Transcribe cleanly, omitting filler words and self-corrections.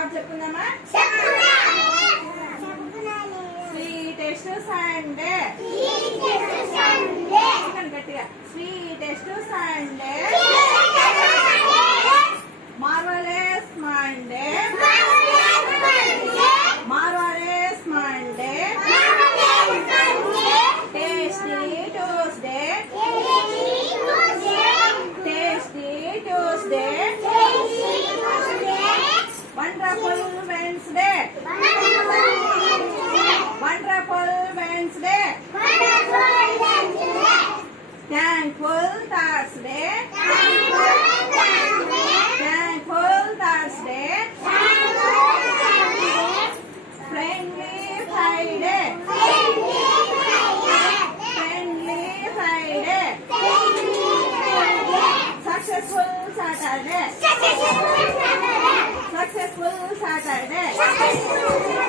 పాట చెప్పుకుందామా? Sweetest Sunday, గట్టిగా sweetest Sunday, marvellous Monday, marvellous Monday, tasty Tuesday, tasty Tuesday, wonderful Wednesday, wonderful Wednesday, thankful Thursday, thankful Thursday, friendly Friday, friendly Friday, successful Saturday, successful Saturday.